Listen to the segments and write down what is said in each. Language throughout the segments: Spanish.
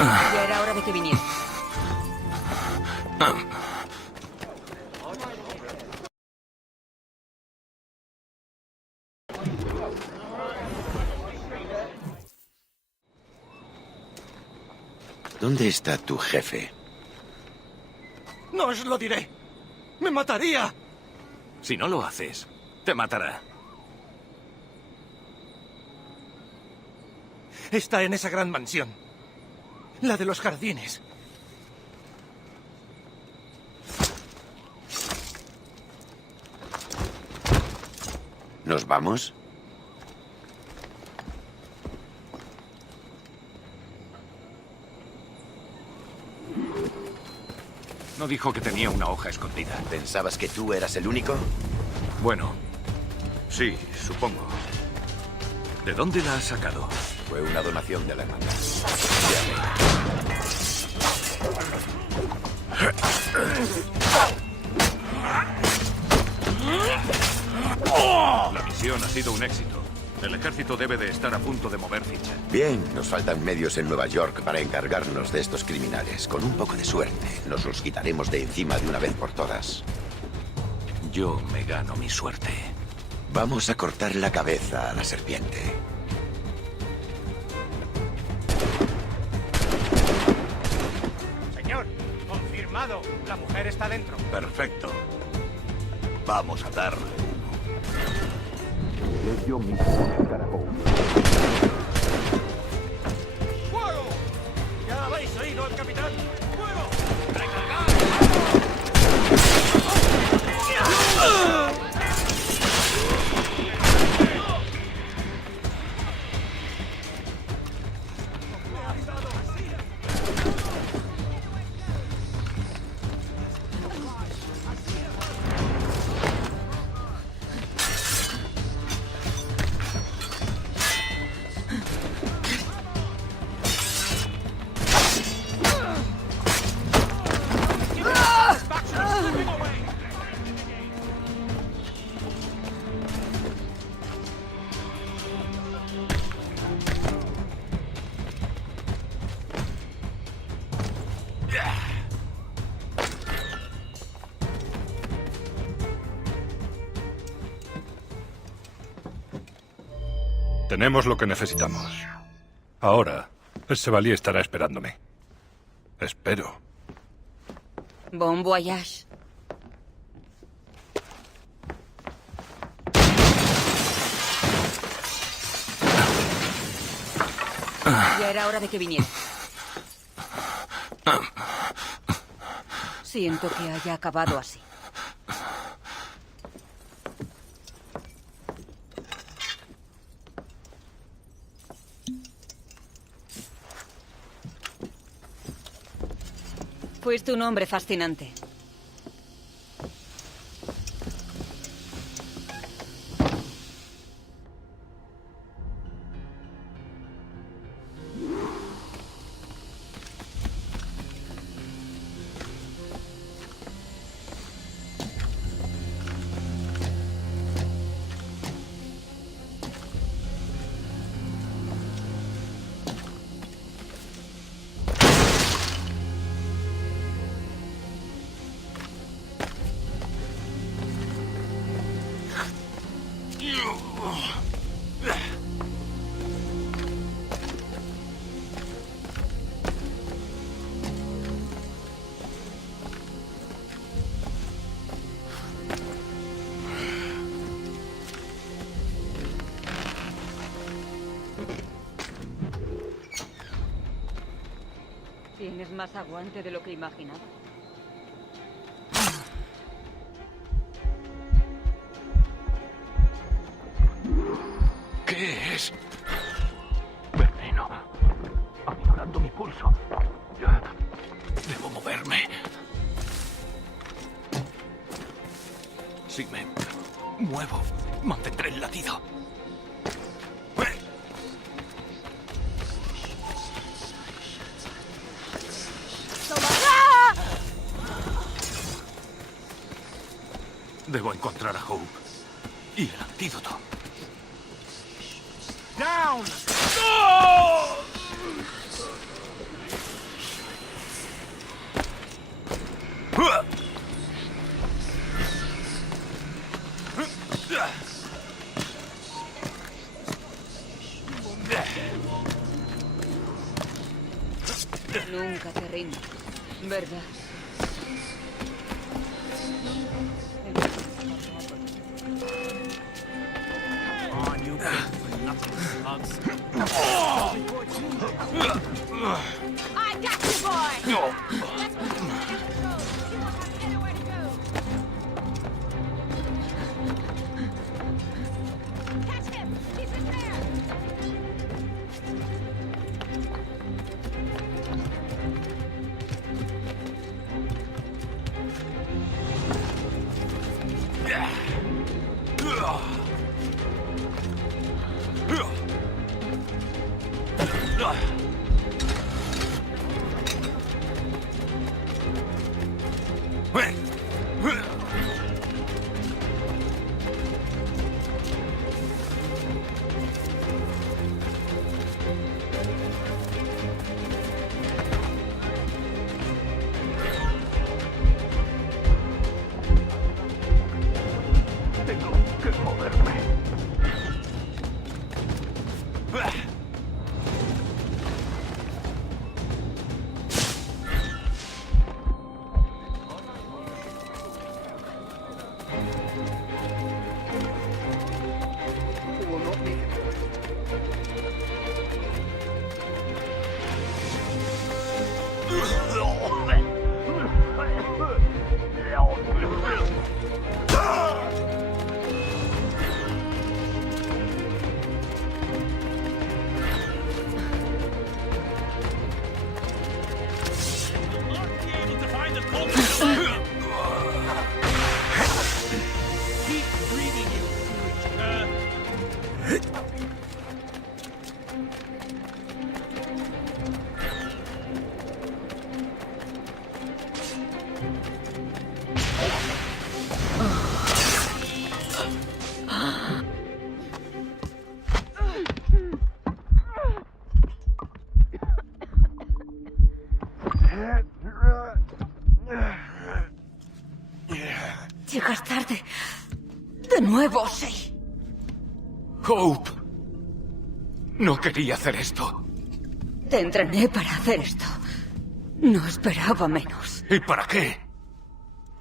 Ya era hora de que viniera. ¿Dónde está tu jefe? No os lo diré. ¡Me mataría! Si no lo haces, te matará. Está en esa gran mansión. La de los jardines. ¿Nos vamos? No dijo que tenía una hoja escondida. ¿Pensabas que tú eras el único? Bueno, sí, supongo. ¿De dónde la has sacado? Fue una donación de la hermandad. La misión ha sido un éxito. El ejército debe de estar a punto de mover ficha. Bien, nos faltan medios en Nueva York para encargarnos de estos criminales. Con un poco de suerte, nos los quitaremos de encima de una vez por todas. Yo me gano mi suerte. Vamos a cortar la cabeza a la serpiente. Señor, confirmado. La mujer está dentro. Perfecto. Vamos a darle. ¡Fuego! ¿Ya habéis oído al capitán? ¡Fuego! ¡Recargad! Tenemos lo que necesitamos. Ahora, el Chevalier estará esperándome. Espero. Bon voyage. Ya era hora de que viniera. Siento que haya acabado así. Fuiste un hombre fascinante. Tienes más aguante de lo que imaginaba. ¿Qué es? Veneno. Aminorando mi pulso. Debo moverme. Si me muevo, mantendré el latido. Debo encontrar a Hope y el antídoto. ¡Down! Nunca te rindas, ¿verdad? I got you, boy! Let's put this down control. You know how to get and where to go. Catch him! He's in there! Tengo que moverme. Llegas tarde. De nuevo, sí. Hope. No quería hacer esto. Te entrené para hacer esto. No esperaba menos. ¿Y para qué?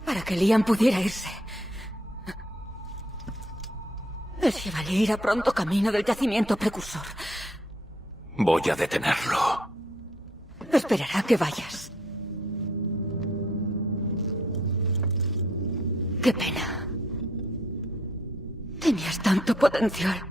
Para que Liam pudiera irse. El Chevalier irá pronto camino del yacimiento precursor. Voy a detenerlo. Esperará que vayas. Qué pena. Tenías tanto potencial.